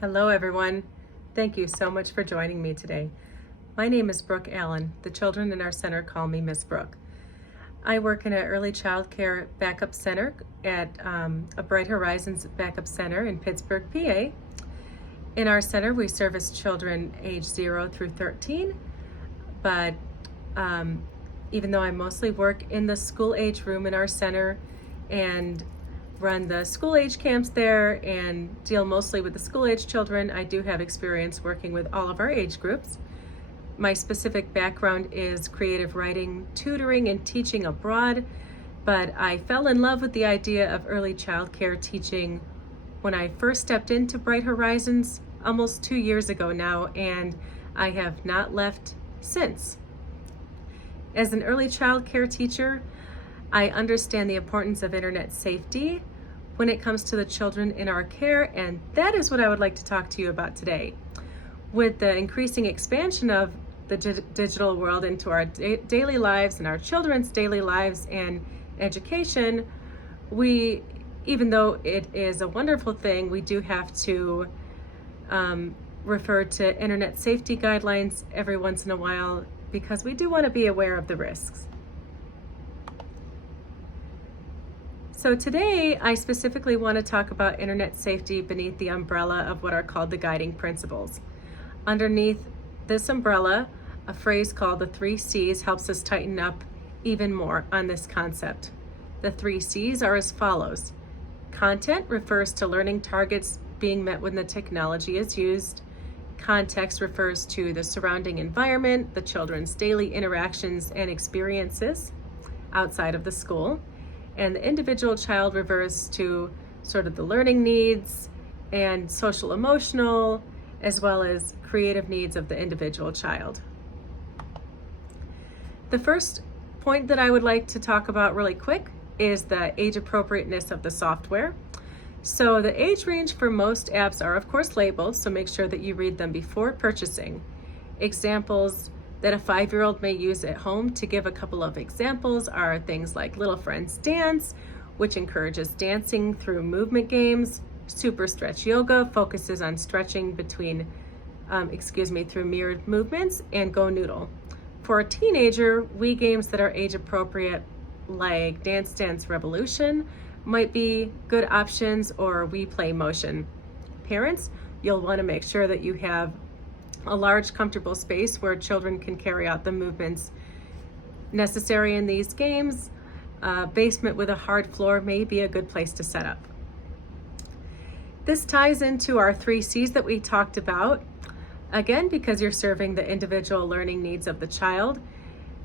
Hello everyone. Thank you so much for joining me today. My name is Brooke Allen. The children in our center call me Miss Brooke. I work in an early child care backup center at a Bright Horizons backup center in Pittsburgh, PA. In our center, we service children age 0 through 13, but even though I mostly work in the school age room in our center and run the school age camps there and deal mostly with the school age children, I do have experience working with all of our age groups. My specific background is creative writing, tutoring, and teaching abroad, but I fell in love with the idea of early child care teaching when I first stepped into Bright Horizons almost 2 years ago now, and I have not left since. As an early child care teacher, I understand the importance of internet safety when it comes to the children in our care, and that is what I would like to talk to you about today. With the increasing expansion of the digital world into our daily lives and our children's daily lives and education, even though it is a wonderful thing, we do have to refer to internet safety guidelines every once in a while because we do want to be aware of the risks. So today, I specifically want to talk about internet safety beneath the umbrella of what are called the guiding principles. Underneath this umbrella, a phrase called the 3 C's helps us tighten up even more on this concept. The 3 C's are as follows. Content refers to learning targets being met when the technology is used. Context refers to the surrounding environment, the children's daily interactions and experiences outside of the school. And the individual child refers to sort of the learning needs and social emotional, as well as creative needs of the individual child. The first point that I would like to talk about really quick is the age appropriateness of the software. So the age range for most apps are of course labeled, so make sure that you read them before purchasing. Examples that a 5-year-old may use at home, to give a couple of examples, are things like Little Friends Dance, which encourages dancing through movement games. Super Stretch Yoga focuses on stretching through mirrored movements, and Go Noodle. For a teenager, Wii games that are age appropriate like Dance Dance Revolution might be good options, or Wii Play Motion. Parents, you'll want to make sure that you have a large, comfortable space where children can carry out the movements necessary in these games. Basement with a hard floor may be a good place to set up. This ties into our 3 C's that we talked about, again, because you're serving the individual learning needs of the child.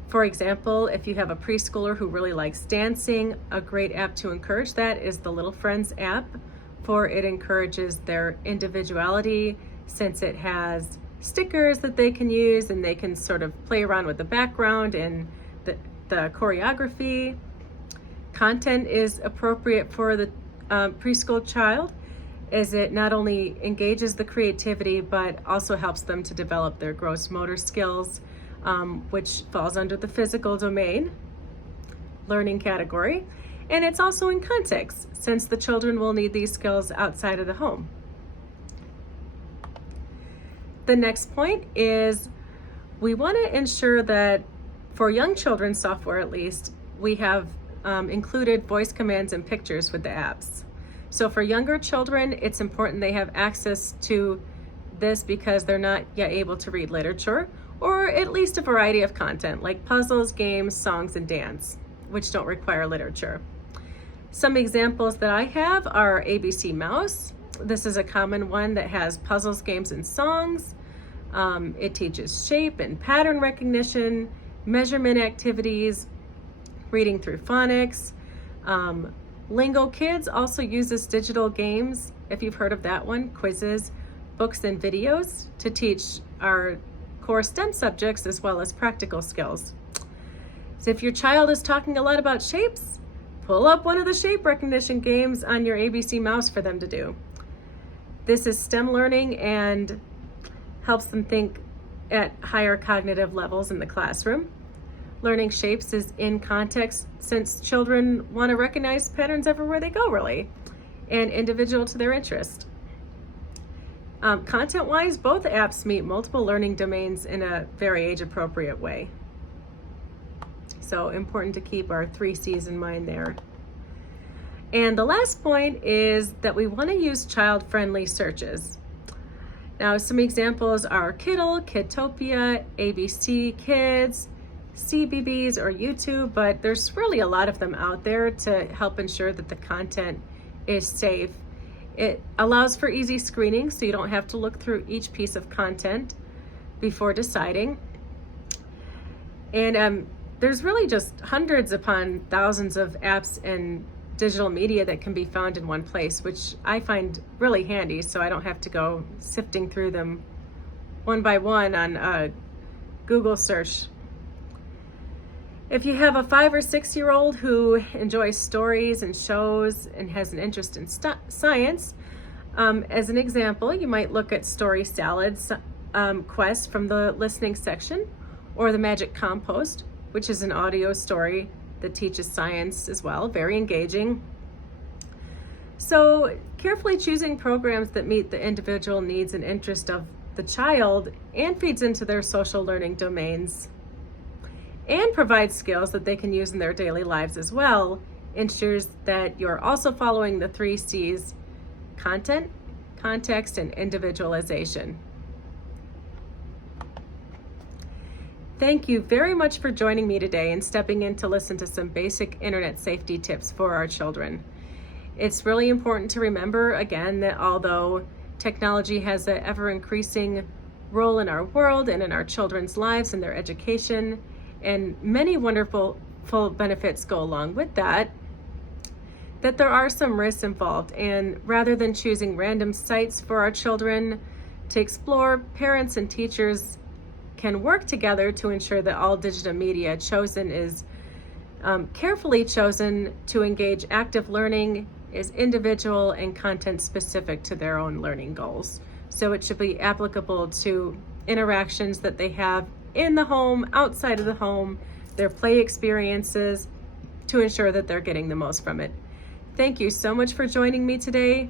For example, if you have a preschooler who really likes dancing, a great app to encourage that is the Little Friends app, for it encourages their individuality since it has stickers that they can use and they can sort of play around with the background and the choreography. Content is appropriate for the preschool child, as it not only engages the creativity but also helps them to develop their gross motor skills, which falls under the physical domain learning category. And it's also in context, since the children will need these skills outside of the home. The next point is we want to ensure that for young children's software, at least, we have included voice commands and pictures with the apps. So for younger children, it's important they have access to this because they're not yet able to read literature, or at least a variety of content like puzzles, games, songs, and dance, which don't require literature. Some examples that I have are ABC Mouse. This is a common one that has puzzles, games, and songs. It teaches shape and pattern recognition, measurement activities, reading through phonics. Lingo Kids also uses digital games, if you've heard of that one, quizzes, books, and videos to teach our core STEM subjects as well as practical skills. So if your child is talking a lot about shapes, pull up one of the shape recognition games on your ABC Mouse for them to do. This is STEM learning and helps them think at higher cognitive levels in the classroom. Learning shapes is in context since children want to recognize patterns everywhere they go, really, and individual to their interest. Content-wise, both apps meet multiple learning domains in a very age-appropriate way. So important to keep our 3 C's in mind there. And the last point is that we want to use child-friendly searches. Now, some examples are Kiddle, Kidtopia, ABC Kids, CBeebies, or YouTube, but there's really a lot of them out there to help ensure that the content is safe. It allows for easy screening, so you don't have to look through each piece of content before deciding. And there's really just hundreds upon thousands of apps and digital media that can be found in one place, which I find really handy, so I don't have to go sifting through them one by one on a Google search. If you have a 5 or 6 year old who enjoys stories and shows and has an interest in science, as an example, you might look at Story Salads Quest from the listening section, or the Magic Compost, which is an audio story that teaches science as well, very engaging. So carefully choosing programs that meet the individual needs and interest of the child and feeds into their social learning domains and provides skills that they can use in their daily lives as well ensures that you're also following the 3 C's: content, context, and individualization. Thank you very much for joining me today and stepping in to listen to some basic internet safety tips for our children. It's really important to remember, again, that although technology has an ever-increasing role in our world and in our children's lives and their education, and many wonderful benefits go along with that, that there are some risks involved. And rather than choosing random sites for our children to explore, parents and teachers can work together to ensure that all digital media chosen is carefully chosen to engage active learning, is individual and content specific to their own learning goals. So it should be applicable to interactions that they have in the home, outside of the home, their play experiences, to ensure that they're getting the most from it. Thank you so much for joining me today.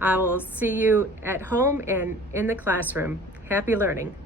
I will see you at home and in the classroom. Happy learning.